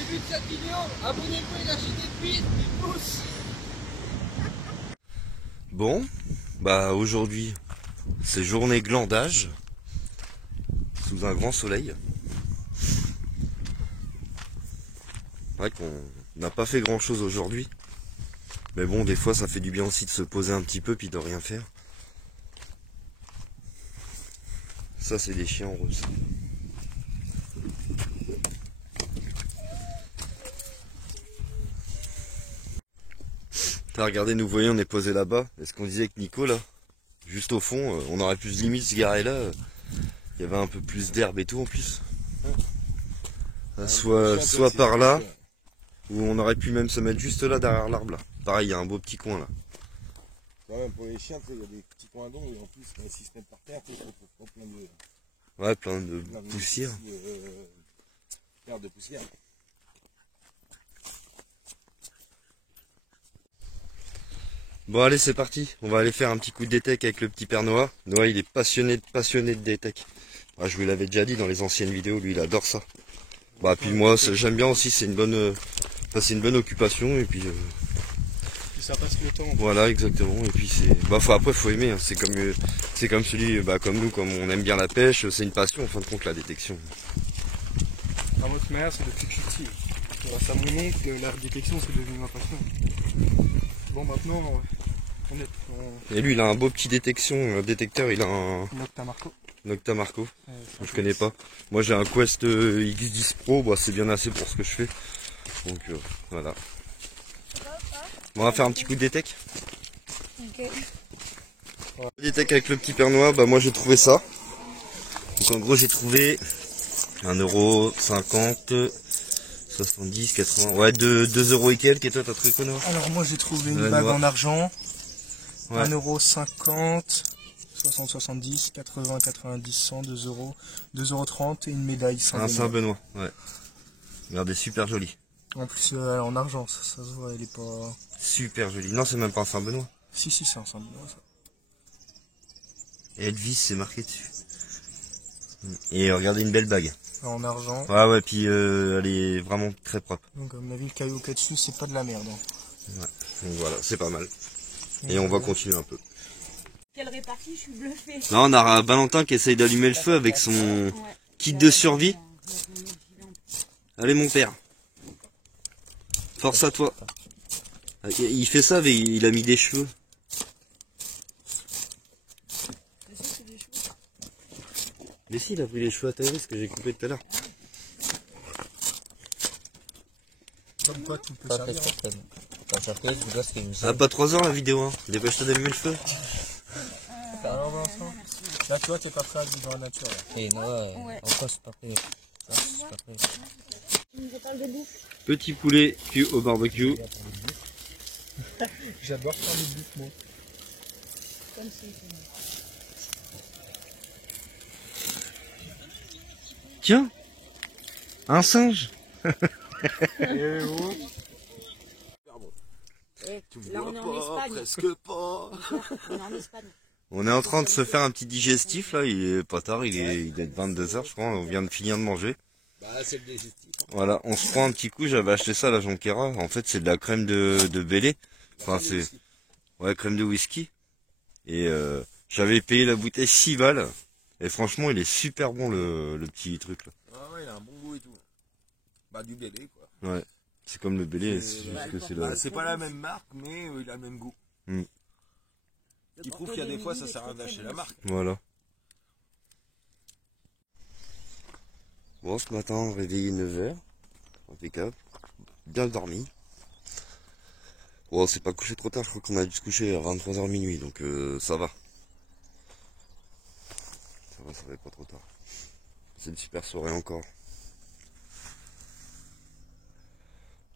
début de cette vidéo, abonnez-vous et lâchez des pistes, des pouces. Bon, bah aujourd'hui, c'est journée glandage, sous un grand soleil. C'est vrai qu'on n'a pas fait grand chose aujourd'hui. Mais bon, des fois ça fait du bien aussi de se poser un petit peu puis de rien faire. Ça c'est des chiens roses. Regardez, nous voyons, on est posé là-bas. Et ce qu'on disait avec Nico là, juste au fond, on aurait pu limite se garer là. Il y avait un peu plus d'herbe et tout en plus. Soit par là, ou on aurait pu même se mettre juste là derrière l'arbre là. Pareil, il y a un beau petit coin là. Ouais, pour les chiens, il y a des petits coins d'ombre et en plus, s'ils se mettent par terre, il faut plein de... Ouais, plein de poussière. De poussière. Bon allez, c'est parti. On va aller faire un petit coup de détec avec le petit Père Noah. Noah, il est passionné de détec. Ah, je vous l'avais déjà dit dans les anciennes vidéos, lui il adore ça. Bah puis moi j'aime bien aussi, c'est une bonne occupation et puis ça passe le temps. Voilà, exactement. Et puis c'est après faut aimer, hein. C'est comme celui comme nous, comme on aime bien la pêche, c'est une passion en fin de compte la détection. À votre mère, c'est depuis que je suis petit. Grâce à mon oncle, la détection c'est devenu ma passion. Bon maintenant Et lui il a un beau petit détecteur, il a un Nocta Marco. Je connais pas. Moi j'ai un Quest X10 Pro, c'est bien assez pour ce que je fais. Donc voilà. Bon, on va faire un petit coup de détec. Ok. Détec avec le petit Père Noah, moi j'ai trouvé ça. Donc en gros j'ai trouvé 1,50€, 70, 80, ouais 2 € et quelques, et toi t'as trouvé quoi Noah? Alors moi j'ai trouvé une bague en argent, ouais. 1,50€, 60, 70, 80, 90, 100, 2€, 2,30€ et une médaille Saint-Benoît. Saint-Benoît, ouais. Regardez, super joli. En plus en argent, ça se voit, elle est pas... Super jolie. Non, c'est même pas un Saint-Benoît. Si, c'est un Saint-Benoît ça. Et Elvis, c'est marqué dessus. Et regardez, une belle bague. En argent. Ouais, puis elle est vraiment très propre. Donc à mon avis, le caillou qu'il y a dessus, c'est pas de la merde. Hein. Ouais, donc voilà, c'est pas mal. Et on va continuer un peu. Quelle répartie, je suis bluffée. Là, on a Valentin qui essaye d'allumer le feu avec son kit de survie. Allez, mon père. Force à toi. Il fait ça, mais il a mis des cheveux. Mais si, il a pris les cheveux à tailler, ce que j'ai coupé tout à l'heure. Comme quoi, tout peut servir. Ah, pas 3 heures la vidéo, hein. Dépêche-toi d'allumer le feu. Alors, Vincent, là, tu vois, t'es pas prêt à vivre dans la nature. Là. Et non, encore c'est pas prêt. C'est pas prêt. Petit poulet cuit au barbecue. J'adore faire le bouffe, moi. Comme si. Tiens, un singe. Là, on est en Espagne. Presque pas. On est en Espagne. On est en train de se faire un petit digestif là, il est pas tard, il est 22h je crois, on vient de finir de manger. C'est le digestif. Voilà, on se prend un petit coup, j'avais acheté ça à la Jonquera, en fait c'est de la crème de Bélé, enfin c'est, ouais, crème de whisky. Et j'avais payé la bouteille 6 balles, et franchement il est super bon le petit truc là. Ah ouais, il a un bon goût et tout. Du Bélé quoi. Ouais, c'est comme le Bélé, c'est juste que c'est le... C'est pas la même marque, mais il a le même goût. Il prouve qu'il y a des fois ça sert à rien d'acheter la marque. Voilà. Bon, ce matin, réveillé 9h, impeccable, bien dormi. Bon, c'est pas couché trop tard, je crois qu'on a dû se coucher à 23h minuit, donc ça va. Ça va pas trop tard. C'est une super soirée encore.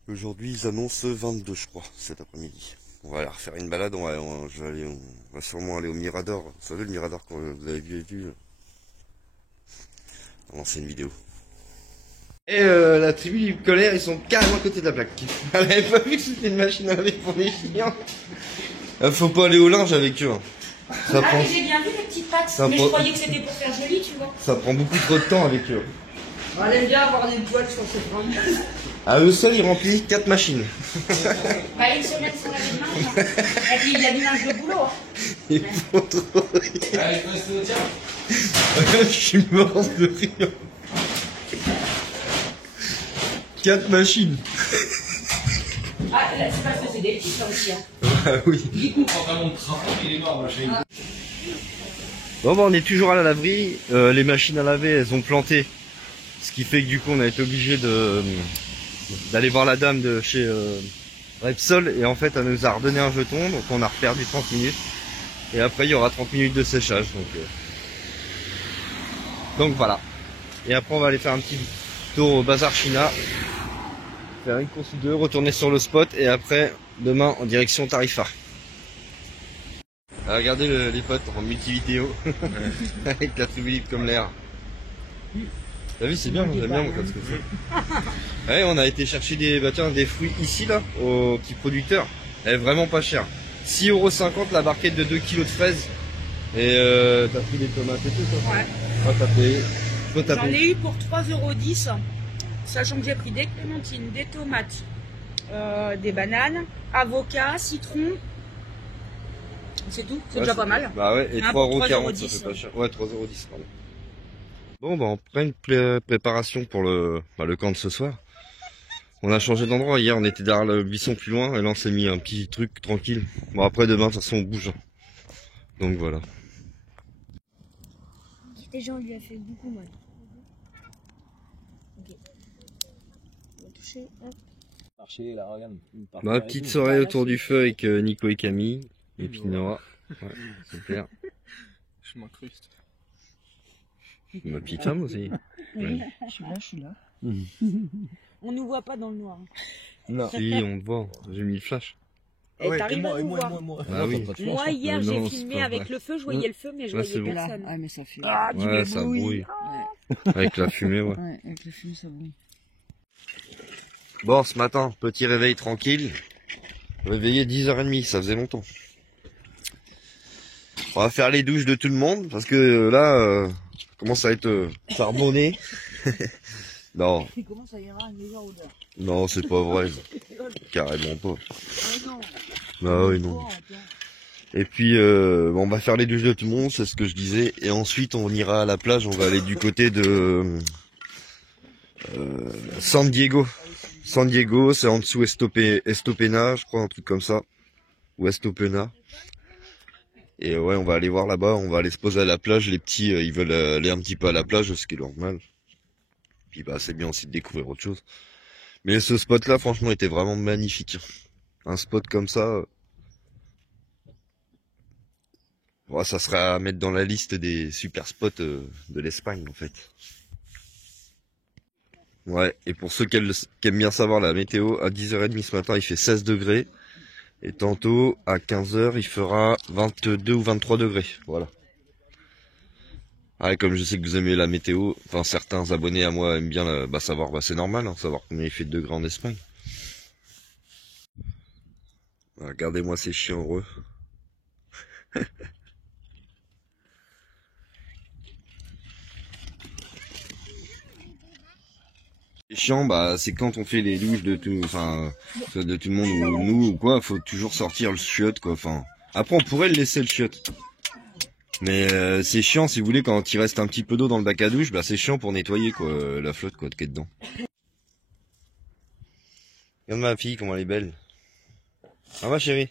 Aujourd'hui, ils annoncent 22, je crois, cet après-midi. On va aller refaire une balade, on va sûrement aller au Mirador. Vous savez, le Mirador que vous avez vu dans l'ancienne vidéo. Et la tribu du colère, ils sont carrément à côté de la plaque. Elle avait pas vu que c'était une machine à laver pour les chiens. Faut pas aller au linge avec eux. Hein. Ça prend... J'ai bien vu les petites pattes, ça mais prend... je croyais que c'était pour faire joli, tu vois. Ça prend beaucoup trop de temps avec eux. On aime bien avoir des poils sur ses bras. À eux seuls, ils remplissent 4 machines. Bah, une semaine sans laver de main. Et puis il y a du linge de boulot. Ils font trop rire. Allez, reste au tien. Je suis mort de rire. 4 machines. Ah, là, c'est parce que c'est des petits, ça aussi. Hein. Ah oui. Pantalon de trappeur, il est noir, machin. Bon, bah, on est toujours à la laverie. Les machines à laver, elles ont planté. Ce qui fait que du coup, on a été obligé d'aller voir la dame de chez Repsol. Et en fait, elle nous a redonné un jeton. Donc, on a reperdu 30 minutes. Et après, il y aura 30 minutes de séchage. Donc voilà. Et après, on va aller faire un petit tour au Bazar China. Faire une course ou deux, retourner sur le spot. Et après, demain, en direction Tarifa. Ah, regardez les potes en multi-vidéo. Avec la tribu libre comme l'air. T'as vu, c'est bien, j'aime bien mon code. Ouais, on a été chercher des fruits ici, là, au petit producteur. Elle est vraiment pas chère. 6,50 € la barquette de 2 kg de fraises. Et t'as pris des tomates et tout, ça? Ouais. Oh, t'as payé. J'en ai eu pour 3,10 €, sachant que j'ai pris des clémentines, des tomates, des bananes, avocats, citron. C'est tout, c'est déjà pas mal. Bah ouais, et Hein, 3,40 €, ça 3,10 fait pas cher. Ouais, 3,10 €, pardon. Bon, bah, en pleine préparation pour le camp de ce soir. On a changé d'endroit. Hier, on était derrière le buisson plus loin, et là, on s'est mis un petit truc tranquille. Bon, après, demain, de toute façon, on bouge. Donc voilà. Déjà, on lui a fait beaucoup mal. Ok. On va toucher, hop. Marcher, là, regarde. Ma petite soirée autour du feu avec Nico et Camille. Et puis Noah. Ouais, super. Je m'incruste. Ma petite femme aussi. Oui, je suis là. On nous voit pas dans le noir. Non. Si, on te voit. J'ai mis le flash. Et t'arrives à nous voir. Ah oui. Moi, hier, Mais non, j'ai c'est filmé pas avec vrai. le feu, je voyais le feu, mais je Ouais, voyais c'est bon. personne. Ah, mais ça fait. Ouais, ça brouille. Avec la fumée, ouais. Ouais, avec la fumée, ça brûle. Bon, ce matin, petit réveil tranquille. Réveillé 10h30, ça faisait longtemps. On va faire les douches de tout le monde, parce que là, commence à être charbonné. Non, Il commence à y avoir une légère odeur. non, c'est pas vrai. Carrément pas. Ah non. Ah oui, non. Et puis, on va faire les douches de tout le monde, c'est ce que je disais. Et ensuite, on ira à la plage, on va aller du côté de San Diego. San Diego, c'est en dessous Estopena, je crois, un truc comme ça. Ou Estopena. Et ouais, on va aller voir là-bas, on va aller se poser à la plage. Les petits, ils veulent aller un petit peu à la plage, ce qui est normal. Puis bah, c'est bien aussi de découvrir autre chose. Mais ce spot-là, franchement, était vraiment magnifique. Un spot comme ça, ouais, ça serait à mettre dans la liste des super spots de l'Espagne, en fait. Ouais, et pour ceux qui aiment bien savoir la météo, à 10h30 ce matin, il fait 16 degrés. Et tantôt, à 15h, il fera 22 ou 23 degrés. Voilà. Ah, comme je sais que vous aimez la météo, enfin certains abonnés à moi aiment bien savoir, c'est normal, hein, savoir combien il fait de degrés en Espagne. Regardez-moi ces chiens heureux. Les chiants, c'est quand on fait les douches de tout, de tout le monde ou nous ou quoi, faut toujours sortir le chiotte, quoi. Enfin, après on pourrait le laisser le chiotte. Mais c'est chiant, si vous voulez, quand il reste un petit peu d'eau dans le bac à douche, c'est chiant pour nettoyer, quoi, la flotte, quoi, qui est dedans. Regarde ma fille, comment elle est belle. Ça va, chérie?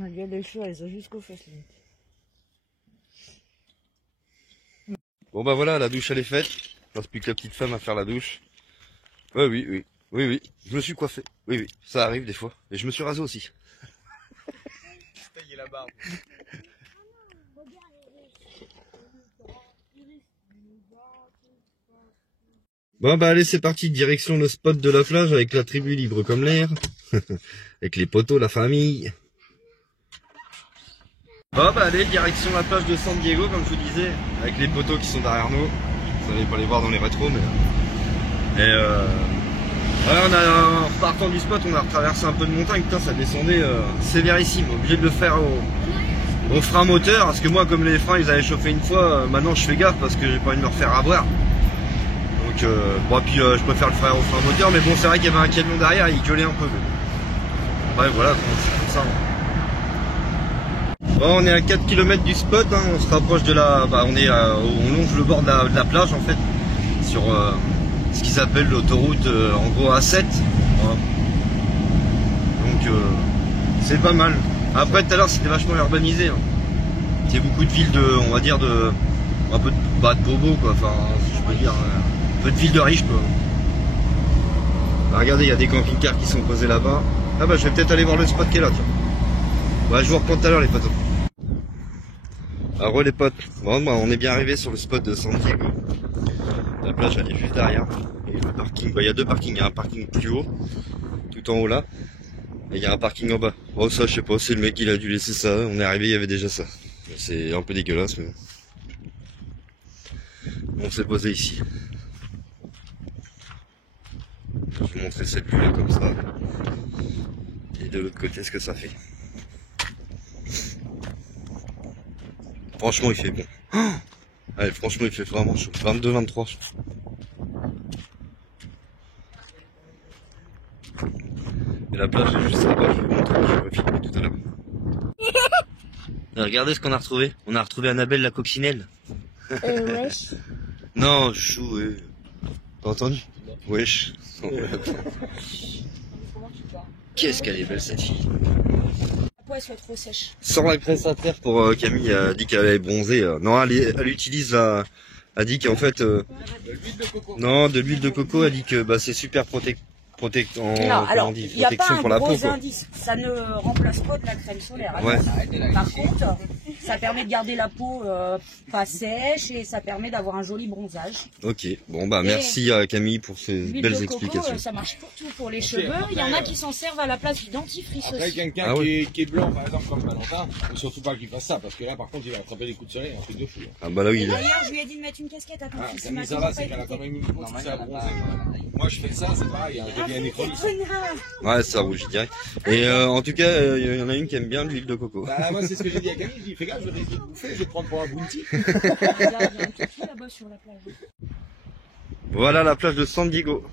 Regarde les cheveux, elles sont jusqu'aux fesses. Bon voilà, la douche elle est faite. Il reste plus que la petite femme à faire la douche. Ouais, oui. Je me suis coiffé. Oui, ça arrive des fois. Et je me suis rasé aussi. Tailler la barbe. Bon allez, c'est parti, direction le spot de la plage avec la tribu libre comme l'air. Avec les poteaux, la famille. Bon allez, direction la plage de San Diego comme je vous disais. Avec les poteaux qui sont derrière nous. Vous n'allez pas les voir dans les rétros, mais... Et voilà, en repartant du spot, on a retraversé un peu de montagne. Putain, ça descendait sévérissime. Obligé de le faire au frein moteur. Parce que moi, comme les freins, ils avaient chauffé une fois, maintenant je fais gaffe parce que j'ai pas envie de me refaire avoir. Donc Donc bon, puis je préfère le faire au frein moteur, mais bon c'est vrai qu'il y avait un camion derrière et il gueulait un peu. Ouais voilà, c'est comme ça. Bon, on est à 4 km du spot, hein, on se rapproche de la... Bah, on longe le bord de la plage en fait, sur ce qu'ils appellent l'autoroute en gros A7. Voilà. Donc c'est pas mal. Après tout à l'heure c'était vachement urbanisé. Hein. Il y a beaucoup de villes de, on va dire de... un peu de bobos quoi, enfin si je peux dire. Un peu de villes de riches quoi. Bah, regardez, il y a des camping-cars qui sont posés là-bas. Ah bah je vais peut-être aller voir le spot qui est là, tiens. Bah je vous reprends tout à l'heure les potes. Alors les potes, bon, bah, on est bien arrivé sur le spot de San Diego. La plage elle est juste derrière. Et le parking, bah, il y a deux parkings, il y a un parking plus haut, tout en haut là. Et il y a un parking en bas. Oh ça je sais pas, c'est le mec qui a dû laisser ça, on est arrivé, il y avait déjà ça. C'est un peu dégueulasse mais... On s'est posé ici. Je vais vous montrer cette vue là comme ça. Et de l'autre côté ce que ça fait. Franchement il fait bon. Oh allez, franchement il fait vraiment chaud. 22-23 je trouve. Et la plage est juste là-bas, je vous montre, je vais filmer tout à l'heure. Regardez ce qu'on a retrouvé. On a retrouvé Annabelle la coccinelle. Wesh. Non, chou, t'as entendu? Wesh. Qu'est-ce qu'elle est belle cette fille. La peau soit trop sèche. Sans la graisse à terre pour Camille a dit qu'elle allait bronzer. Non, elle utilise la... Elle dit qu'en fait... Non, de l'huile de coco, elle dit que bah, c'est super protection pour la peau. Indice. Ça ne remplace pas de la crème solaire. Ouais. Par contre, ça permet de garder la peau pas sèche et ça permet d'avoir un joli bronzage. Ok, bon bah merci à Camille pour ces belles L'huile de explications. coco, ça marche pour tout, pour les cheveux. Il y en a qui s'en servent à la place du dentifrice Après, aussi. quelqu'un Ah ouais. qui est blanc, par exemple, comme Valentin, faut surtout pas qu'il fasse ça, parce que là, par contre, il va attraper des coups de soleil, un truc de fou. Ah bah là oui. D'ailleurs, je lui ai dit de mettre une casquette à ton Ah, fils. Camille, ça va, c'est qu'elle a quand même une peau, c'est à bronzer. Moi, je fais ça, c'est pareil, je deviens nécroliste. Ouais, ça rougit direct. Et en tout cas, il y en a une qui aime bien l'huile de coco. Bah, moi, c'est ce que j'ai dit à Camille, je dis, fais gaffe, je risque de te bouffer, je vais te prendre pour un bounty. Il y a un petit là-bas sur la plage. Voilà la plage de San Diego.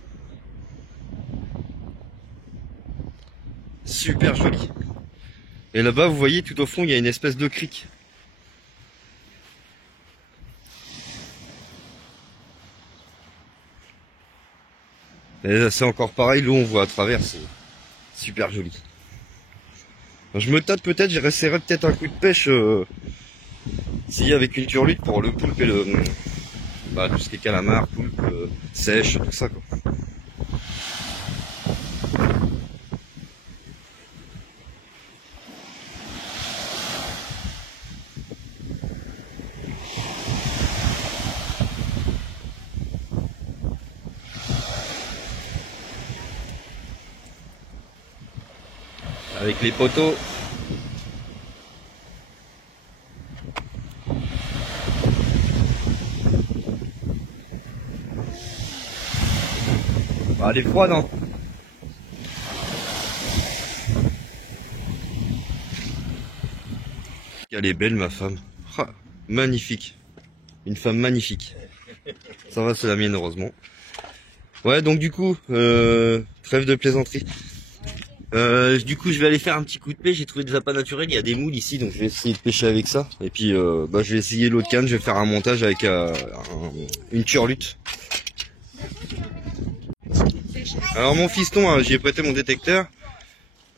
Super jolie. Et là-bas, vous voyez, tout au fond, il y a une espèce de crique. Et c'est encore pareil, l'eau on voit à travers, c'est super joli. Je me tâte peut-être, j'essaierai peut-être un coup de pêche si avec une turlute pour le poulpe et le... Bah tout ce qui est calamar, poulpe, sèche, tout ça quoi. Avec les poteaux. Bah, elle est froide, hein. Elle est belle, ma femme. Ah, magnifique. Une femme magnifique. Ça va, c'est la mienne, heureusement. Ouais, donc du coup, trêve de plaisanterie. Du coup je vais aller faire un petit coup de pêche, j'ai trouvé des appâts naturels, il y a des moules ici donc je vais essayer de pêcher avec ça. Et puis bah, je vais essayer l'autre canne, je vais faire un montage avec une turlute. Alors mon fiston, hein, j'y ai prêté mon détecteur.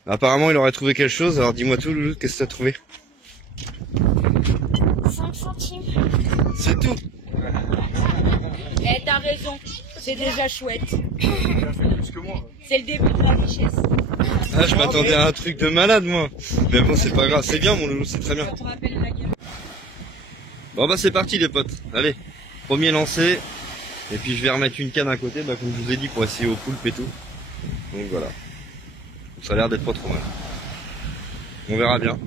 Apparemment il aurait trouvé quelque chose, alors dis-moi tout Loulou, qu'est-ce que t'as trouvé? 5 centimes. C'est tout. Eh, t'as raison, c'est déjà chouette. Il a fait plus que moi. C'est le début de la richesse. Ah je m'attendais à un truc de malade moi. Mais bon c'est pas grave, c'est bien mon Loulou, c'est très bien. Ça te rappelle la gueule. Bon bah c'est parti les potes, allez, premier lancé. Et puis je vais remettre une canne à côté, bah, comme je vous ai dit, pour essayer au poulpe et tout. Donc voilà. Ça a l'air d'être pas trop mal. On verra bien.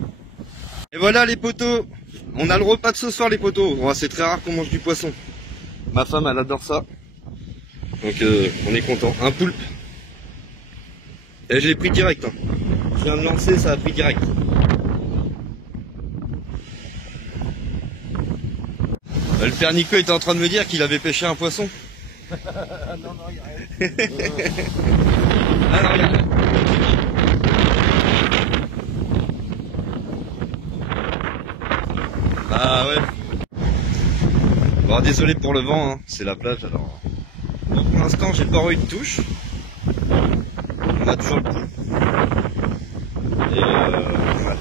Et voilà les potos. On a le repas de ce soir les potos. Oh, c'est très rare qu'on mange du poisson. Ma femme elle adore ça. Donc on est content. Un poulpe. Et je l'ai pris direct. Hein. Je viens de lancer, ça a pris direct. Le père Nico était en train de me dire qu'il avait pêché un poisson. Non, non, il n'y a rien. Ah non, il y a rien. Ah ouais. Bon, désolé pour le vent, hein. C'est la plage alors. Bon, pour l'instant, j'ai pas eu de touche. On a toujours le poule. Et ouais.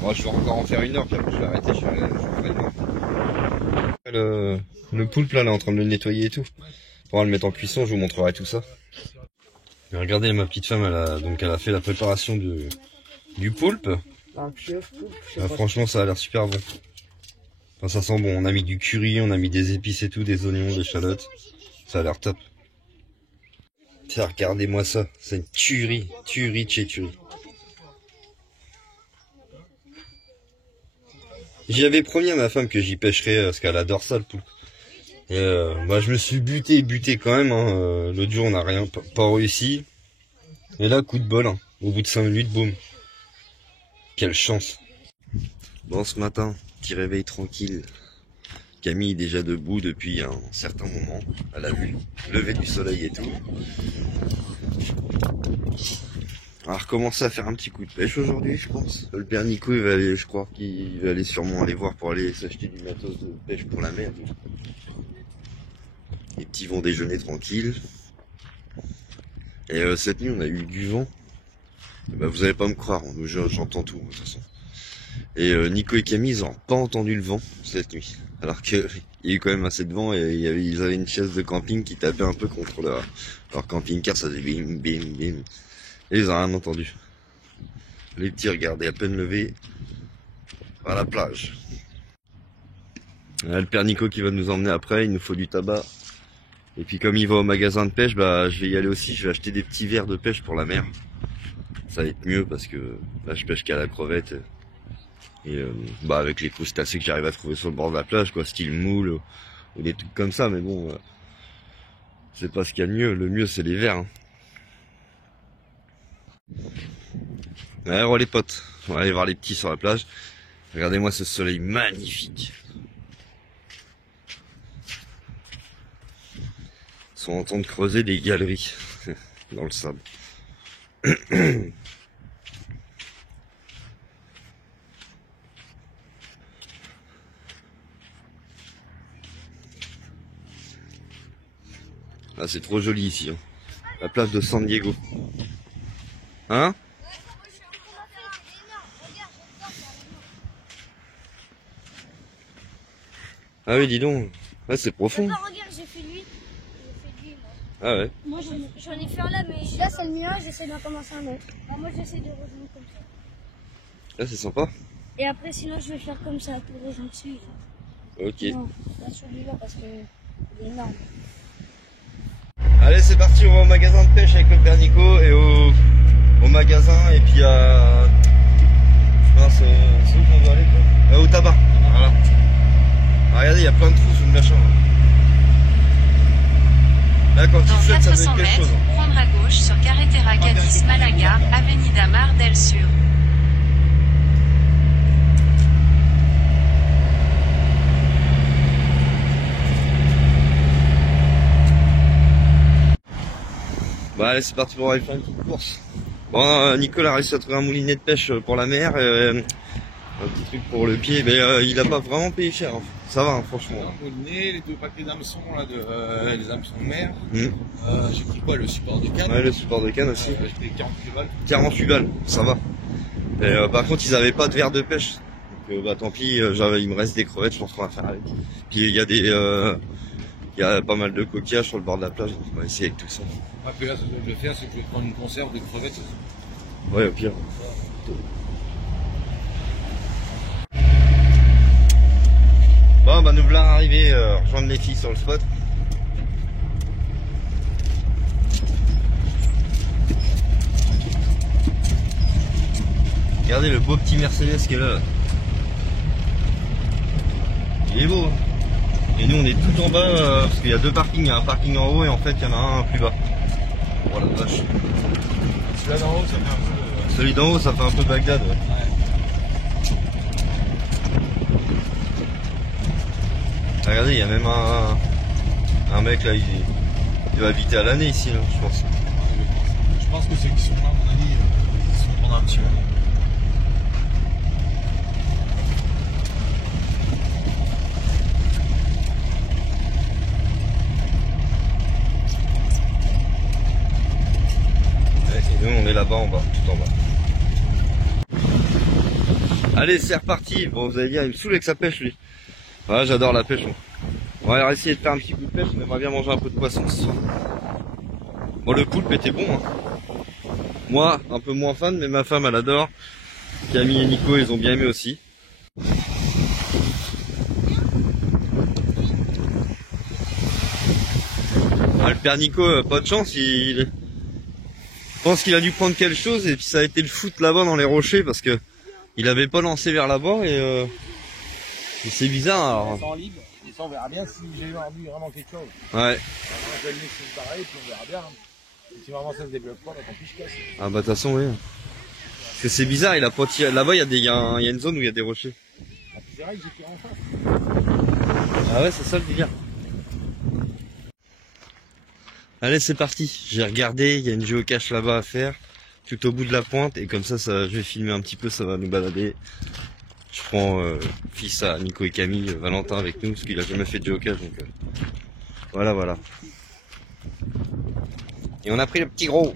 Bon, je vais encore en faire une heure, puis après je vais arrêter, je vais faire une heure. Le poulpe là, est en train de le nettoyer et tout. On va le mettre en cuisson, je vous montrerai tout ça. Et regardez, ma petite femme, elle a fait la préparation du poulpe. Ah, franchement, ça a l'air super bon. Enfin, ça sent bon. On a mis du curry, on a mis des épices et tout, des oignons, des échalotes. Ça a l'air top. Tiens, regardez-moi ça. C'est une tuerie de chez tuerie. J'avais promis à ma femme que j'y pêcherais parce qu'elle adore ça, le poulpe. Et bah, je me suis buté quand même. Hein. L'autre jour, on n'a pas réussi. Et là, coup de bol. Hein. Au bout de 5 minutes, boum. Quelle chance. Bon, ce matin, petit réveil tranquille. Camille est déjà debout depuis un certain moment. Elle a vu le lever du soleil et tout. On va recommencer à faire un petit coup de pêche aujourd'hui, je pense. Le père Nico, il va aller, je crois qu'il va aller sûrement aller voir pour aller s'acheter du matos de pêche pour la mer. Les petits vont déjeuner tranquille. Et cette nuit, on a eu du vent. Bah, vous allez pas me croire, j'entends tout, de toute façon. Et Nico et Camille, ils n'ont pas entendu le vent cette nuit. Alors qu'il y a eu quand même assez de vent et ils avaient une chaise de camping qui tapait un peu contre leur camping-car, ça faisait bim, bim, bim. Et ils n'ont rien entendu. Les petits regardaient à peine levés à la plage. Là, le père Nico qui va nous emmener après, il nous faut du tabac. Et puis comme il va au magasin de pêche, bah je vais y aller aussi, je vais acheter des petits verres de pêche pour la mer. Ça va être mieux parce que là je pêche qu'à la crevette. Et bah avec les crustacés que j'arrive à trouver sur le bord de la plage, quoi, style moule ou des trucs comme ça, mais bon, c'est pas ce qu'il y a de mieux. Le mieux c'est les verres. Hein. Alors les potes, on va aller voir les petits sur la plage. Regardez-moi ce soleil magnifique. Ils sont en train de creuser des galeries dans le sable. Ah, c'est trop joli ici, hein. La plage de San Diego. Hein? Ah oui, dis donc. Ouais, c'est profond. Regarde, j'ai fait lui. Ah ouais. Moi, j'en ai fait un là, mais là, c'est le mien. J'essaie d'en commencer un autre. Alors, moi, j'essaie de rejoindre comme ça. Là, c'est sympa. Et après, sinon, je vais faire comme ça pour rejoindre celui. Ok. Non, pas celui-là parce que il est énorme. Allez, c'est parti, on va au magasin de pêche avec le père Nico et au magasin et puis à... c'est où qu'on doit aller quoi, au tabac. Voilà. Ah, regardez, il y a plein de trous sous le machin. Là, quand dans il flotte, ça 400 doit être quelque mètres, chose. Hein. prendre à gauche sur Carretera Cadiz Malaga, Avenida Mar del Sur. Bah allez, c'est parti pour aller faire une petite course. Bon, Nicolas a réussi à trouver un moulinet de pêche pour la mer, un petit truc pour le pied, mais il a pas vraiment payé cher, hein. Ça va, hein, franchement. Un moulinet, les deux paquets d'hameçons, là, les hameçons de mer. J'ai pris quoi, le support de canne? Ouais, le support de canne aussi. J'ai pris 48 balles. 48 balles, ça va. Et, par contre, ils avaient pas de verre de pêche. Donc, bah tant pis, il me reste des crevettes, je pense qu'on va faire avec. Puis il y a il y a pas mal de coquillages sur le bord de la plage, donc on va essayer avec tout ça. Après là, ce que je vais faire, c'est que je vais prendre une conserve de crevettes. Ouais, au pire. Bon, bah nous voilà arrivés, rejoindre les filles sur le spot. Regardez le beau petit Mercedes qui est là. Il est beau, hein. Et nous on est tout en bas parce qu'il y a deux parkings, il y a un parking en haut et en fait il y en a un plus bas. Oh la vache. Celui-là d'en haut, ça fait un peu... Celui d'en haut, ça fait un peu Bagdad. Ouais. Regardez, il y a même Un mec là, il va habiter à l'année ici, là, je pense. Je pense que ceux qui sont là, à mon avis, ils sont pendant un petit moment. Et nous, on est là-bas en bas, tout en bas. Allez, c'est reparti. Bon, vous allez dire, il me saoule avec sa pêche, lui. Ouais, j'adore la pêche, moi. On va essayer de faire un petit coup de pêche, on aimerait bien manger un peu de poisson ce soir. Bon, le poulpe était bon, hein. Moi, un peu moins fan, mais ma femme, elle adore. Camille et Nico, ils ont bien aimé aussi. Ah, le père Nico, pas de chance, je pense qu'il a dû prendre quelque chose et puis ça a été le foot là-bas dans les rochers parce que il avait pas lancé vers là-bas et c'est bizarre alors. Ils sont libres, et ça on verra bien si j'ai vu vraiment quelque chose. Ouais. On va le laisser pareil, puis on verra bien. Et si vraiment ça se débloque pas, bah tant pis je casse. Ah bah de toute façon oui. Parce que c'est bizarre, il a pas tiré. Là-bas il y a une zone où il y a des rochers. Ah, c'est vrai que j'ai tiré en face. Ah ouais, c'est ça le délire. Allez, c'est parti. J'ai regardé, il y a une géocache là-bas à faire, tout au bout de la pointe, et comme ça, je vais filmer un petit peu, ça va nous balader. Je prends fils à Nico et Camille, Valentin avec nous, parce qu'il a jamais fait de géocache, donc voilà, voilà. Et on a pris le petit gros.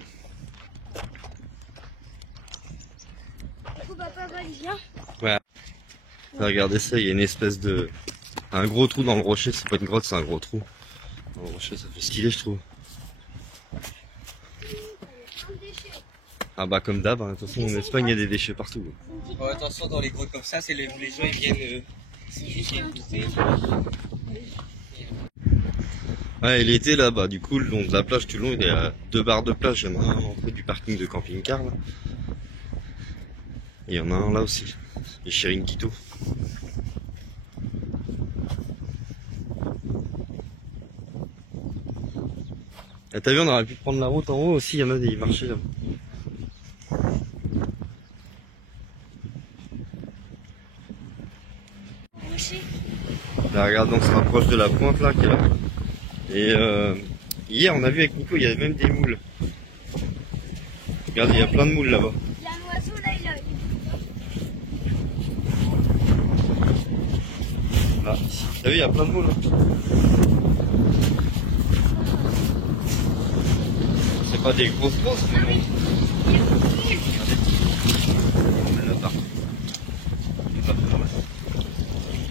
Du coup, papa, il vient. Ouais. Regardez ça, il y a une espèce de... un gros trou dans le rocher, c'est pas une grotte, c'est un gros trou. Dans le rocher, ça fait stylé, je trouve. Ah bah comme d'hab, hein. De toute façon en Espagne il y a des déchets partout. Oh, attention, dans les grottes comme ça, c'est les gens ils viennent. Ouais, il était là-bas, du coup le long de la plage, tout le long il y a 2 barres de plage, il y en a un en fait du parking de camping-car là. Et il y en a un là aussi, les Chiringuitos. Ah, t'as vu, on aurait pu prendre la route en haut aussi, il y en a des marchés là. Là, regarde, donc on se rapproche de la pointe là qui est là. Et hier on a vu avec Nico, il y avait même des moules. Regarde, il y a plein de moules là-bas. Il y a un oiseau là, il a. Là, ici. T'as vu, il y a plein de moules. Hein. C'est pas des grosses, mais bon. Il y en a partout.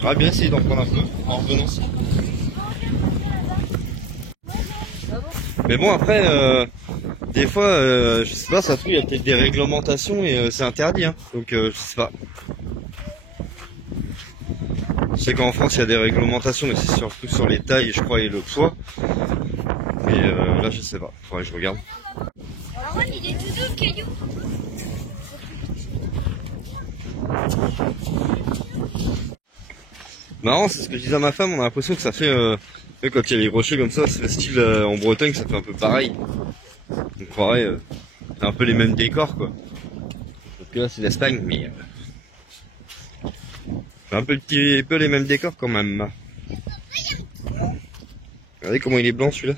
On va bien essayer d'en prendre un peu en revenant. Mais bon, après, des fois, je sais pas, ça se trouve, il y a peut-être des réglementations et c'est interdit. Hein. Donc, je sais pas. Je sais qu'en France, il y a des réglementations, mais c'est surtout sur les tailles, je crois, et le poids. Mais là, je sais pas. Faudrait que je regarde. Alors, il est tout doux, le caillou. Marrant, c'est ce que je disais à ma femme, on a l'impression que ça fait, quand il y a les rochers comme ça fait style en Bretagne, ça fait un peu pareil. On croirait, c'est un peu les mêmes décors quoi. Parce que là c'est l'Espagne, mais c'est un peu les mêmes décors quand même. Regardez comment il est blanc celui-là.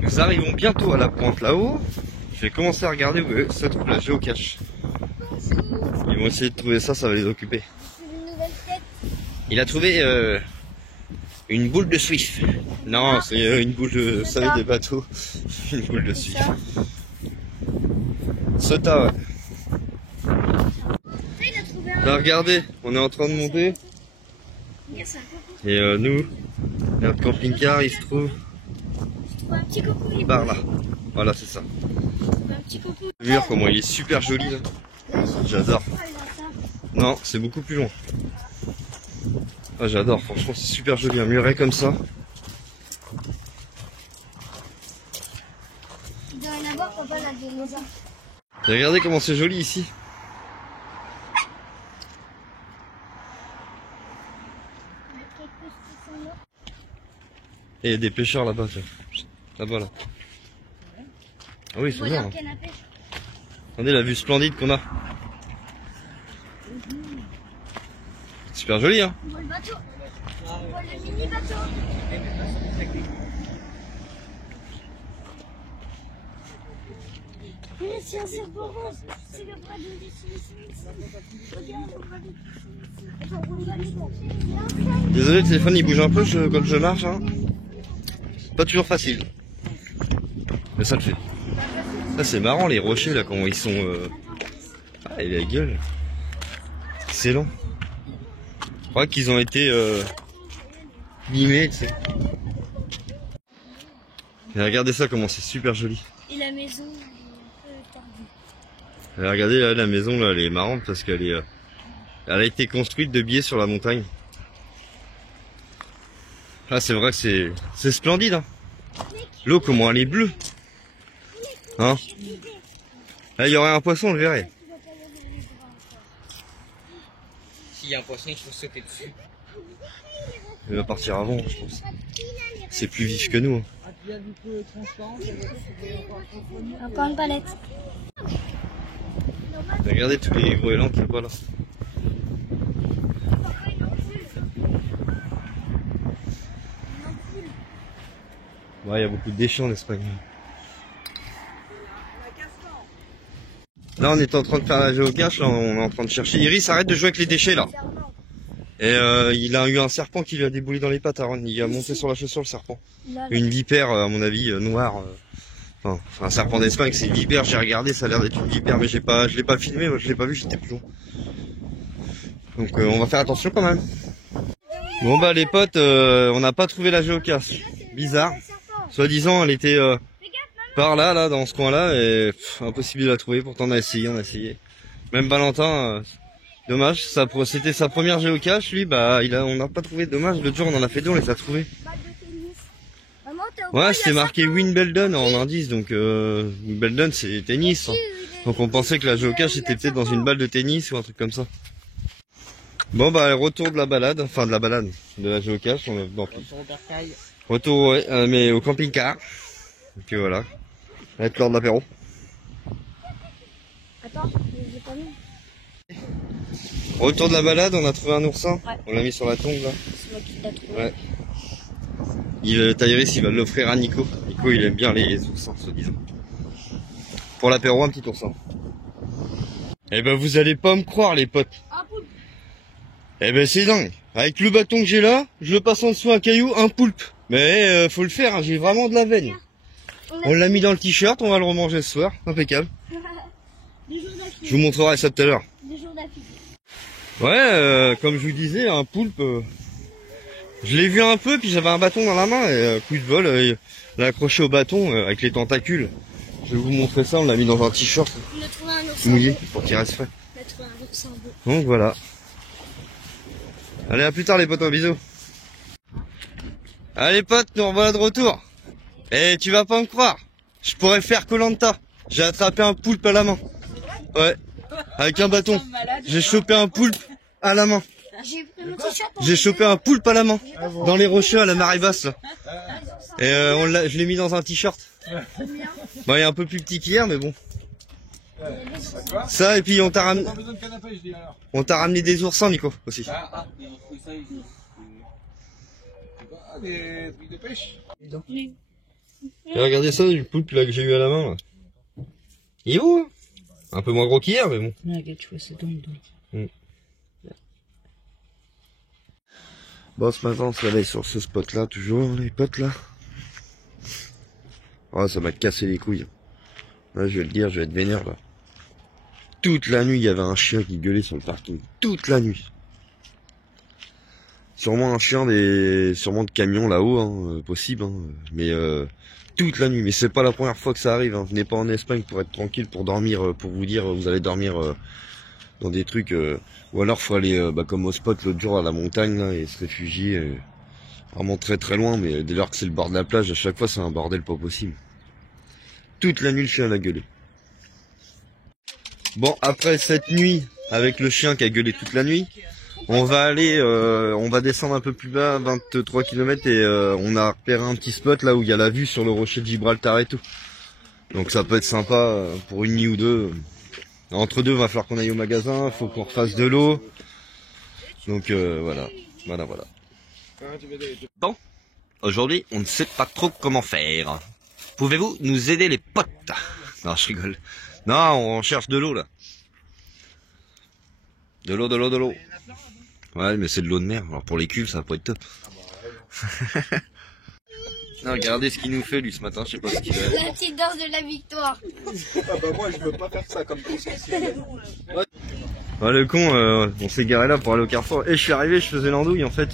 Nous arrivons bientôt à la pointe là-haut. Je vais commencer à regarder où se trouve la géocache. Ils vont essayer de trouver ça, ça va les occuper. Il a trouvé une boule de Swift. Non, c'est une boule de... Vous savez, des bateaux. Une boule de Swift. Sota, ouais. Là, regardez, on est en train de monter. Et nous, notre camping-car, il se trouve par là. Voilà, c'est ça. Le mur, comment il est super joli là. J'adore. Non, c'est beaucoup plus long. Ah, j'adore, franchement, c'est super joli. Un muret comme ça. Il doit y en avoir, papa, là, des lézards. Regardez comment c'est joli ici. Et il y a des pêcheurs là-bas, là-bas là. Ah oui, ils sont bien. Hein. Regardez la vue splendide qu'on a. Super joli, hein. On voit le bateau. On voit le mini bateau. C'est un serpent rose. C'est le bras de Lucie. Désolé, le téléphone il bouge un peu quand je marche. Hein. Pas toujours facile. Mais ça le fait. Ça c'est marrant les rochers là, comment ils sont... Ah, il a la gueule. Excellent. Je crois qu'ils ont été mimés, tu sais. Et regardez ça comment c'est super joli. Et la maison est un peu tordue. Et regardez là, la maison là, elle est marrante parce qu'elle est... elle a été construite de biais sur la montagne. Là c'est vrai que c'est splendide. Hein. L'eau comment elle est bleue. Hein. Là il y aurait un poisson, on le verrait. S'il y a un poisson, il faut sauter dessus. Il va partir avant, je pense. C'est plus vif que nous. Hein. Encore une palette. Regardez tous les goélands qu'il y a pas là. Ouais, il y a beaucoup de déchets en Espagne. Là, on est en train de faire la géocache, là, on est en train de chercher. Iris, arrête de jouer avec les déchets là. Et il a eu un serpent qui lui a déboulé dans les pattes, Aaron. Il a monté sur la chaussure le serpent. Une vipère, à mon avis, noire. Enfin, un serpent d'Espagne, c'est une vipère. J'ai regardé, ça a l'air d'être une vipère, mais je l'ai pas filmé, moi, je l'ai pas vu, j'étais plus loin. Donc on va faire attention quand même. Bon bah les potes, on n'a pas trouvé la géocache. Bizarre. Soi-disant, elle était par là, dans ce coin-là, et impossible de la trouver. Pourtant on a essayé. Même Valentin, dommage, c'était sa première géocache, lui, bah on n'a pas trouvé. Dommage, l'autre jour on en a fait deux, on les a trouvés. Ouais, c'était marqué Wimbledon en indice, donc Wimbledon c'est tennis. Hein. Donc on pensait que la géocache était peut-être dans une balle de tennis ou un truc comme ça. Bon bah retour de la balade, de la géocache, on est dans retour ouais, mais au camping-car. Et puis voilà, avec l'heure de l'apéro. Attends, j'ai pas mis. Retour de la balade, on a trouvé un oursin, Ouais. On l'a mis sur la tombe là. C'est moi qui l'ai trouvé. Ouais. Tairis il va l'offrir à Nico. Nico il aime bien les oursins, soi-disant. Pour l'apéro, un petit oursin. Eh ben vous allez pas me croire les potes. Un poulpe. Eh ben c'est dingue. Avec le bâton que j'ai là, je le passe en dessous un caillou, un poulpe. Mais faut le faire, hein, j'ai vraiment de la veine. On l'a mis dans le t-shirt, on va le remanger ce soir, impeccable. Je vous montrerai ça tout à l'heure. Des jours d'affilée. Ouais, comme je vous disais, un poulpe, je l'ai vu un peu, puis j'avais un bâton dans la main, et coup de vol, il l'a accroché au bâton avec les tentacules. Je vais vous montrer ça, on l'a mis dans un t-shirt On a trouvé un oursin mouillé bleu. pour qu'il reste frais. On a trouvé un oursin bleu. Donc voilà. Allez, à plus tard les potos, bisous. Allez potes, nous revoilà de retour. Et tu vas pas me croire, je pourrais faire Koh-Lanta. J'ai attrapé un poulpe à la main. Ouais, avec un bâton. J'ai chopé un poulpe à la main. J'ai pris mon t-shirt. J'ai chopé un poulpe à la main. Dans les rochers à la marée basse là. Et je l'ai mis dans un t-shirt. Bon, il est un peu plus petit qu'hier, mais bon. Ça, et puis on t'a ramené... Pas besoin de canne à pêche, je dis alors. On t'a ramené des oursins, Nico, aussi. Ah, ils ont trouvé ça ici. Ah, des trucs de pêche. Et regardez ça, du poulpe là que j'ai eu à la main. Là. Il est beau, hein. Un peu moins gros qu'hier, mais bon. Bon, ce matin, on se réveille sur ce spot-là, toujours, les potes là. Oh, ça m'a cassé les couilles. Là, je vais le dire, je vais être vénère là. Toute la nuit, il y avait un chien qui gueulait sur le parking. Toute la nuit. Sûrement un chien sûrement de camion là-haut, hein, possible, hein, mais toute la nuit. Mais c'est pas la première fois que ça arrive. Hein. Venez pas en Espagne pour être tranquille, pour dormir, pour vous dire, vous allez dormir dans des trucs. Ou alors faut aller, comme au spot l'autre jour à la montagne là, et se réfugier vraiment très très loin. Mais dès lors que c'est le bord de la plage, à chaque fois c'est un bordel pas possible. Toute la nuit le chien a gueulé. Bon, après cette nuit avec le chien qui a gueulé toute la nuit. On va aller, on va descendre un peu plus bas, 23 km, et on a repéré un petit spot là où il y a la vue sur le rocher de Gibraltar et tout. Donc ça peut être sympa pour une nuit ou deux. Entre deux, il va falloir qu'on aille au magasin, faut qu'on refasse de l'eau. Donc voilà. Bon, aujourd'hui on ne sait pas trop comment faire. Pouvez-vous nous aider les potes? Non, je rigole. Non, on cherche de l'eau là. De l'eau. Ouais, mais c'est de l'eau de mer. Alors pour les cuves, ça va pas être top. Non, regardez ce qu'il nous fait lui ce matin, je sais pas ce qu'il a. La petite danse de la victoire. Ah bah moi je veux pas faire ça comme tout ce Ouais, le con, on s'est garé là pour aller au carrefour. Et je suis arrivé, je faisais l'andouille en fait.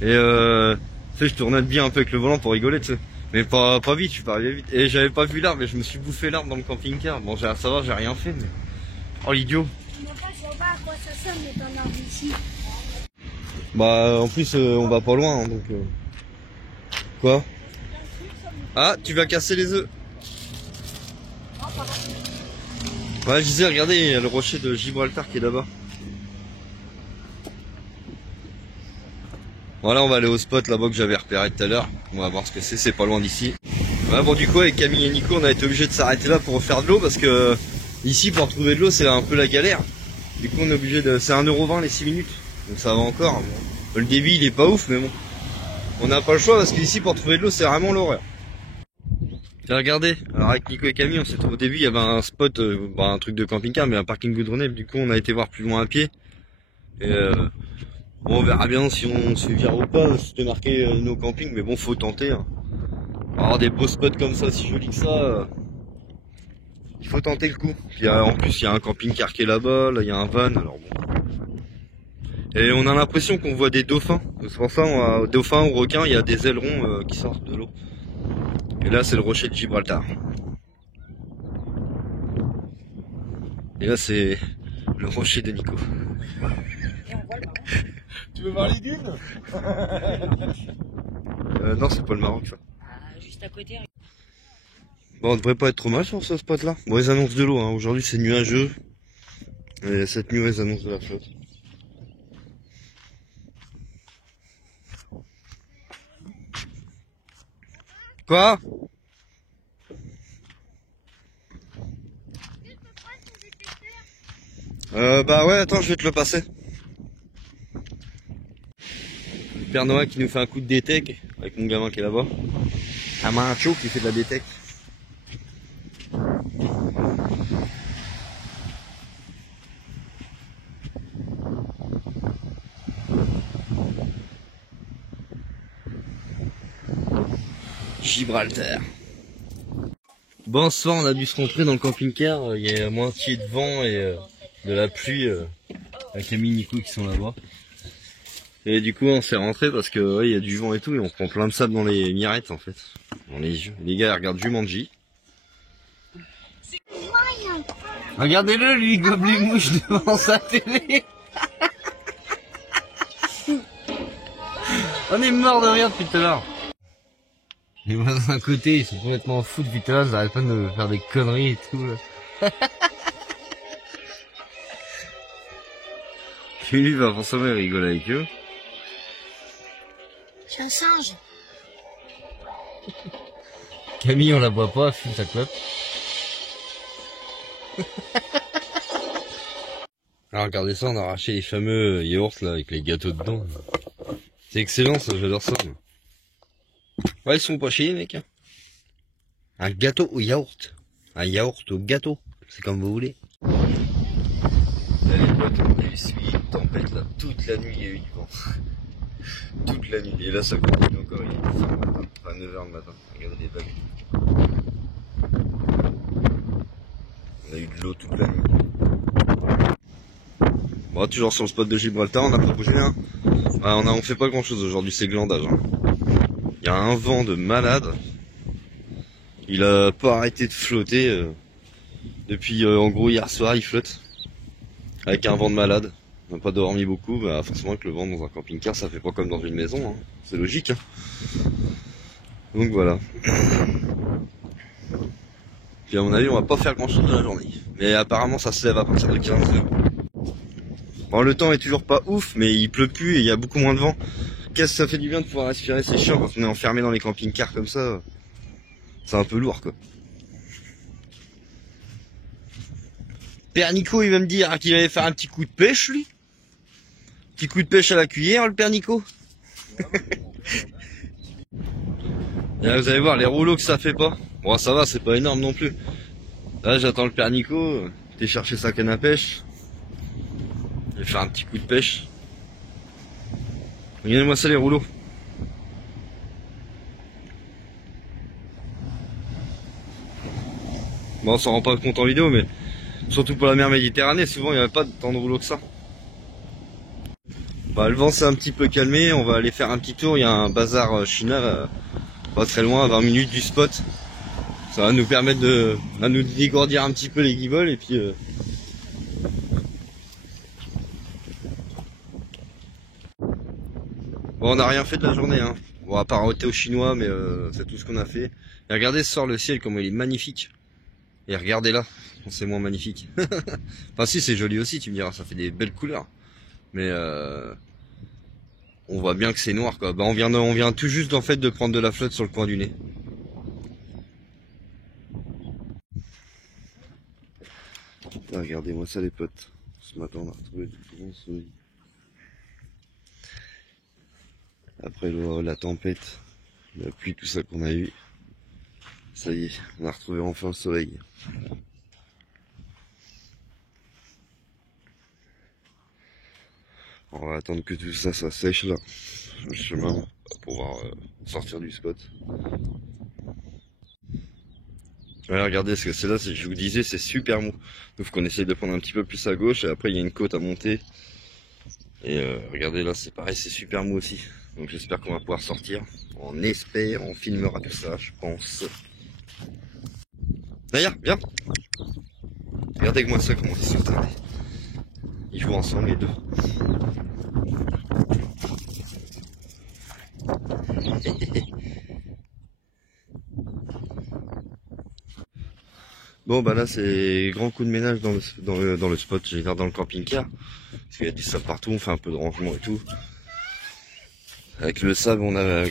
Et tu sais, je tournais bien un peu avec le volant pour rigoler, tu sais. Mais pas vite, je suis pas arrivé vite. Et j'avais pas vu l'arbre et je me suis bouffé l'arbre dans le camping-car. Bon, ça va, j'ai rien fait, mais... Oh l'idiot. Je vois pas à quoi ça sert de mettre un arbre ici. Bah en plus on va pas loin, hein, donc... Quoi? Ah, tu vas casser les œufs. Ouais, je disais, regardez, il y a le rocher de Gibraltar qui est là-bas. Voilà, on va aller au spot là-bas que j'avais repéré tout à l'heure. On va voir ce que c'est pas loin d'ici. Ouais, bon, du coup, avec Camille et Nico, on a été obligé de s'arrêter là pour refaire de l'eau parce que ici, pour trouver de l'eau, c'est un peu la galère. Du coup, on est obligé de... C'est 1,20 € les 6 minutes. Donc ça va encore. Le débit, il est pas ouf, mais bon. On n'a pas le choix parce qu'ici, pour trouver de l'eau, c'est vraiment l'horreur. Regardez, alors avec Nico et Camille, on s'est trouvé au début, il y avait un spot, un truc de camping-car, mais un parking goudronné. Du coup, on a été voir plus loin à pied. Et bon, on verra bien si on se vire ou pas. C'était marqué nos campings, mais bon, faut tenter. Hein. Alors des beaux spots comme ça, si jolis que ça, il faut tenter le coup. Puis en plus, il y a un camping-car qui est là-bas, là il y a un van, alors bon. Et on a l'impression qu'on voit des dauphins. C'est pour ça, dauphins ou requins, il y a des ailerons qui sortent de l'eau. Et là, c'est le rocher de Gibraltar. Et là, c'est le rocher de Nico. Tu veux voir les dunes? Non, c'est pas le Maroc, ça. Juste à côté. Bon, on devrait pas être trop mal sur ce spot-là. Bon, ils annoncent de l'eau, hein. Aujourd'hui, c'est nuageux. Et cette nuit, ils annoncent de la flotte. Quoi? Bah ouais, attends, je vais te le passer. Père Noah qui nous fait un coup de détec avec mon gamin qui est là-bas. Un macho qui fait de la détec. Gibraltar. Bon, ce soir, on a dû se rentrer dans le camping-car. Il y a moitié de vent et de la pluie. Avec Camille et Nico qui sont là-bas. Et du coup, on s'est rentré parce que ouais, il y a du vent et tout. Et on prend plein de sable dans les mirettes, en fait. Dans les yeux. Les gars, ils regardent Jumanji. Regardez-le, lui, il gobe les mouches devant sa télé. On est mort de rire depuis tout à l'heure. Les voisins à côté, ils sont complètement fous depuis tout à l'heure, ils arrêtent pas de faire des conneries et tout, là. Puis lui va forcément rigoler avec eux. C'est un singe. Camille, on la boit pas, fume sa clope. Alors regardez ça, on a arraché les fameux yaourts là avec les gâteaux dedans. C'est excellent ça, j'adore ça. Ouais, ils sont pas chiés, mec. Un gâteau au yaourt. Un yaourt au gâteau. C'est comme vous voulez. Là, les potes, on a eu une tempête là. Toute la nuit, il y a eu du vent. Toute la nuit. Et là, ça continue encore. Il est 10 h le matin. Enfin, 9 h le matin. Regardez les vagues. On a eu de l'eau toute la nuit. Bon, toujours sur le spot de Gibraltar, on n'a pas bougé, hein. On fait pas grand chose aujourd'hui, c'est glandage. Hein. Il y a un vent de malade. Il a pas arrêté de flotter. Depuis en gros hier soir il flotte. Avec un vent de malade. On n'a pas dormi beaucoup. Bah forcément que le vent dans un camping-car ça fait pas comme dans une maison. Hein. C'est logique. Hein. Donc voilà. Puis à mon avis on va pas faire grand chose de la journée. Mais apparemment ça se lève à partir de 15 h. Bon le temps est toujours pas ouf mais il pleut plus et il y a beaucoup moins de vent. Qu'est-ce que ça fait du bien de pouvoir respirer, c'est chiant quand on est enfermé dans les camping-cars comme ça. C'est un peu lourd quoi. Père Nico il va me dire qu'il allait faire un petit coup de pêche lui. Petit coup de pêche à la cuillère, le père Nico. Et là, vous allez voir les rouleaux que ça fait pas. Bon, ça va, c'est pas énorme non plus. Là, j'attends le père Nico. Il est chercher sa canne à pêche. Je vais faire un petit coup de pêche. Regardez-moi ça, les rouleaux. Bon, on s'en rend pas compte en vidéo, mais surtout pour la mer Méditerranée, souvent il n'y avait pas tant de rouleaux que ça. Bah, le vent s'est un petit peu calmé, on va aller faire un petit tour. Il y a un bazar chinois là, pas très loin, à 20 minutes du spot. Ça va nous permettre de nous dégourdir un petit peu les guiboles et puis bon, on n'a rien fait de la journée, hein. Bon, à part ôter aux Chinois, mais c'est tout ce qu'on a fait. Et regardez ce soir le ciel, comment il est magnifique. Et regardez là, c'est moins magnifique. Enfin si, c'est joli aussi, tu me diras, ça fait des belles couleurs. Mais on voit bien que c'est noir, quoi. Bah, on vient tout juste en fait de prendre de la flotte sur le coin du nez. Ah, regardez-moi ça les potes. Ce matin on a retrouvé du grand soleil. Après la tempête, la pluie, tout ça qu'on a eu. Ça y est, on a retrouvé enfin le soleil. On va attendre que tout ça, ça sèche là, sur le chemin, pour pouvoir sortir du spot. Ouais, regardez, ce que c'est là, je vous disais, c'est super mou. Donc faut qu'on essaye de prendre un petit peu plus à gauche, et après il y a une côte à monter. Et regardez là, c'est pareil, c'est super mou aussi. Donc j'espère qu'on va pouvoir sortir. On espère, on filmera tout ça, je pense. D'ailleurs, viens. Regardez que moi ça, comment ils sont tardés. Ils jouent ensemble les deux. Bon bah là c'est grand coup de ménage dans le spot, j'ai dans le camping-car. Parce qu'il y a du sable partout, on fait un peu de rangement et tout. Avec le sable,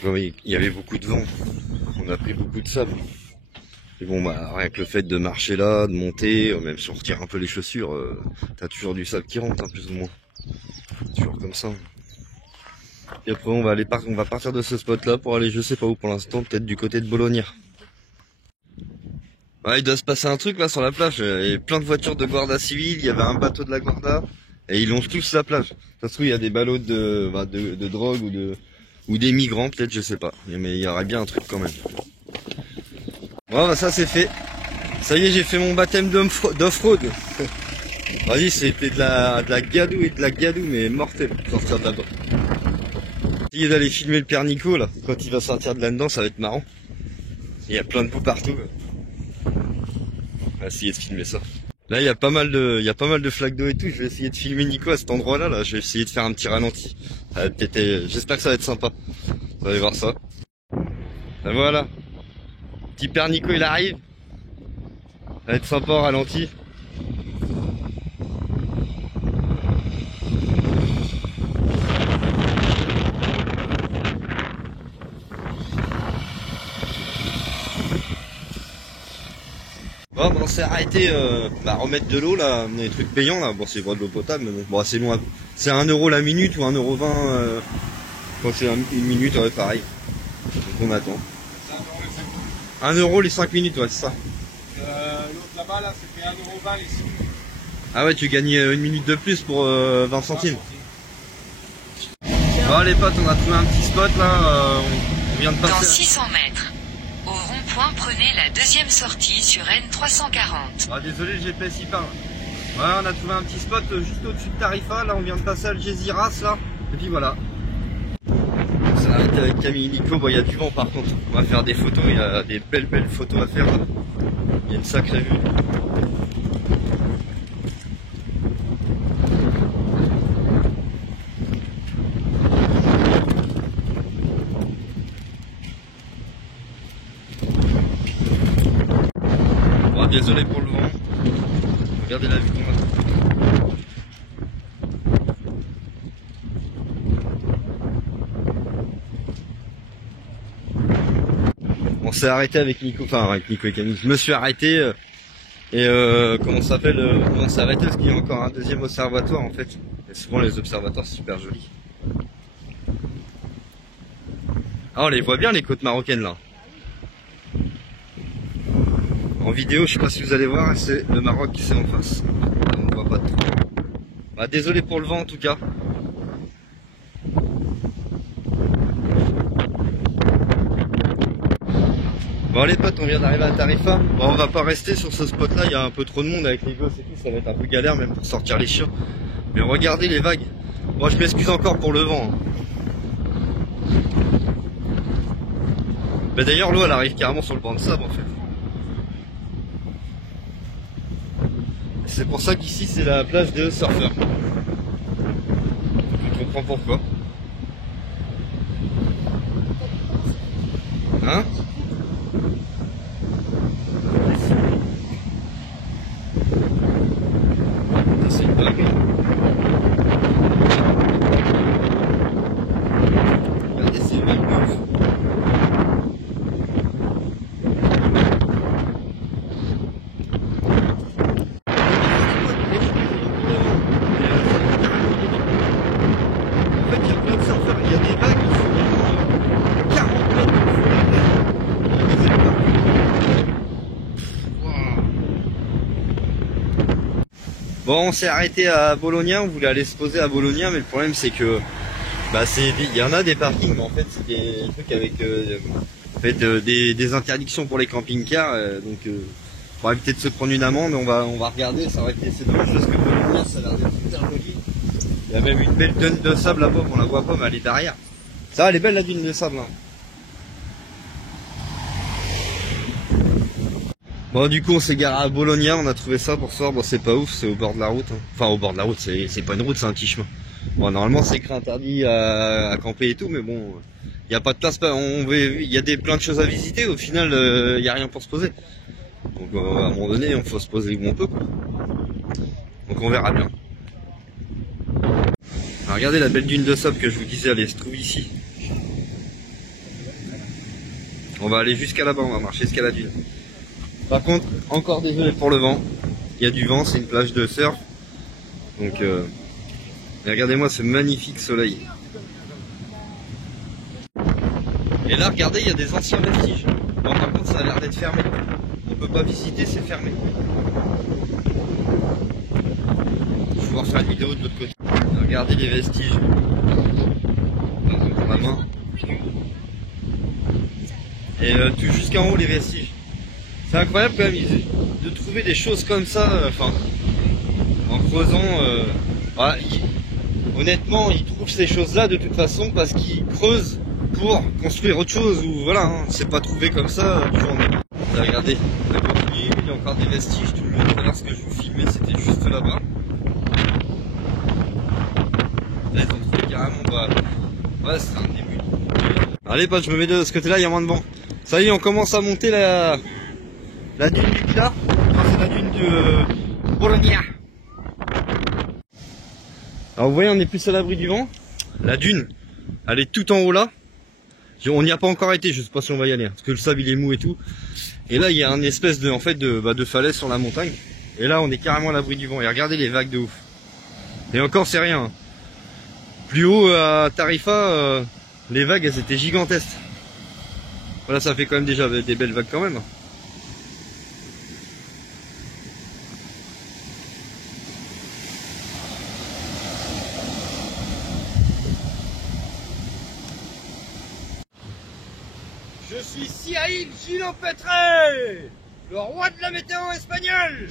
comme il y avait beaucoup de vent, on a pris beaucoup de sable. Et bon bah rien que le fait de marcher là, de monter, même si on retire un peu les chaussures, t'as toujours du sable qui rentre, hein, plus ou moins. Toujours comme ça. Et après on va partir de ce spot là pour aller je sais pas où pour l'instant, peut-être du côté de Bologna. Ouais, il doit se passer un truc là sur la plage, il y avait plein de voitures de Guarda Civil, il y avait un bateau de la Guarda, et ils longent tous la plage. Ça se trouve il y a des ballots de drogue ou des migrants peut-être, je sais pas. Mais il y aurait bien un truc quand même. Bon bah ça c'est fait. Ça y est, j'ai fait mon baptême d'off-road. Vas-y, c'était de la gadou et de la gadou, mais mortel, sortir de là-dedans. Essayer d'aller filmer le père Nico là, quand il va sortir de là-dedans, ça va être marrant. Il y a plein de boue partout. On va essayer de filmer ça. Là il y a pas mal de flaques d'eau et tout, je vais essayer de filmer Nico à cet endroit là, je vais essayer de faire un petit ralenti. J'espère que ça va être sympa. Vous allez voir ça. Ben voilà. Petit père Nico il arrive. Ça va être sympa au ralenti. Bon, on s'est arrêté remettre de l'eau là, des trucs payants là. Bon, c'est pas de l'eau potable, mais bon, c'est loin. C'est 1 € la minute ou 1,20 €. Quand c'est une minute, ouais, pareil. Donc on attend. 1 € les 5 minutes, ouais, c'est ça. L'autre là-bas, là, c'était 1,20 € les 6 minutes. Ah ouais, tu gagnes une minute de plus pour 20 centimes. Bon, les potes, on a trouvé un petit spot là. On vient de passer. Dans 600 mètres. Au rond-point, prenez la deuxième sortie sur N340. Ah, désolé, le GPS il parle. Ouais, on a trouvé un petit spot juste au-dessus de Tarifa. Là, on vient de passer à Algeciras là. Et puis voilà. On s'est arrêté avec Camille et Nico. Bon, il y a du vent par contre. On va faire des photos. Il y a des belles photos à faire là. Il y a une sacrée vue. Bon, désolé pour le vent. Regardez la vue qu'on a. On s'est arrêté avec Nico, et Camille. Je me suis arrêté comment ça s'appelle on s'est arrêté parce qu'il y a encore un deuxième observatoire en fait. Et souvent les observatoires c'est super joli. Ah, on les voit bien les côtes marocaines là. En vidéo, je sais pas si vous allez voir, c'est le Maroc qui c'est en face. On ne voit pas trop. Bah, désolé pour le vent en tout cas. Bon les potes, on vient d'arriver à Tarifa. Bon, on va pas rester sur ce spot là, il y a un peu trop de monde avec les gosses et tout, ça va être un peu galère même pour sortir les chiens. Mais regardez les vagues. Moi je m'excuse encore pour le vent. Mais d'ailleurs l'eau elle arrive carrément sur le banc de sable en fait. C'est pour ça qu'ici c'est la plage de surfeurs. Je comprends pourquoi. Hein? C'est une dinguerie. Regardez ces vagues de ouf. En fait, il y a plein de surfeurs, il y a des vagues qui font 40 mètres de Bon, on s'est arrêté à Bologna, on voulait aller se poser à Bologna, mais le problème c'est que bah il y en a des parkings, mais en fait c'est des trucs avec des interdictions pour les camping-cars, donc pour éviter de se prendre une amende, on va regarder, ça va être c'est dommage parce que Bologna ça a l'air d'être super joli. Il y a même une belle dune de sable là-bas, on la voit pas mais elle est derrière. Ça va, elle est belle la dune de sable hein. Bon du coup on s'est garé à Bologna, on a trouvé ça pour ce soir, bon c'est pas ouf, c'est au bord de la route. Hein. Enfin au bord de la route, c'est pas une route, c'est un petit chemin. Bon normalement c'est écrit interdit à camper et tout, mais bon, il n'y a pas de place, il y a plein de choses à visiter, au final il n'y a rien pour se poser. Donc à un moment donné il faut se poser où on peut quoi. Donc on verra bien. Alors, regardez la belle dune de sable que je vous disais, elle se trouve ici. On va aller jusqu'à là-bas, on va marcher jusqu'à la dune. Par contre, encore désolé pour le vent. Il y a du vent, c'est une plage de surf. Donc, regardez-moi ce magnifique soleil. Et là, regardez, il y a des anciens vestiges. Bon, par contre, ça a l'air d'être fermé. On peut pas visiter, c'est fermé. Je vais pouvoir faire une vidéo de l'autre côté. Regardez les vestiges. Dans ma main. Et tout jusqu'en haut les vestiges. C'est incroyable quand même de trouver des choses comme ça, enfin, en creusant. Honnêtement, ils trouvent ces choses-là de toute façon parce qu'ils creusent pour construire autre chose ou voilà, hein, c'est pas trouvé comme ça du jour au lendemain. Regardez, on a continué, il y a encore des vestiges, tout le monde. Tout à l'heure, ce que je vous filmais, c'était juste là-bas. Là, ils ont trouvé carrément, bah, ouais, c'est un début. Allez, pote, je me mets de ce côté-là, il y a moins de vent. Ça y est, on commence à monter la dune du Pilar. C'est la dune de Bologna. Alors vous voyez, on est plus à l'abri du vent. La dune, elle est tout en haut là. On n'y a pas encore été, je sais pas si on va y aller, parce que le sable il est mou et tout. Et là il y a une espèce de, en fait, de falaise sur la montagne. Et là on est carrément à l'abri du vent. Et regardez les vagues de ouf. Et encore c'est rien. Plus haut à Tarifa, les vagues elles étaient gigantesques. Voilà, ça fait quand même déjà des belles vagues quand même. Je suis Cyril Gino Petré, le roi de la météo espagnole.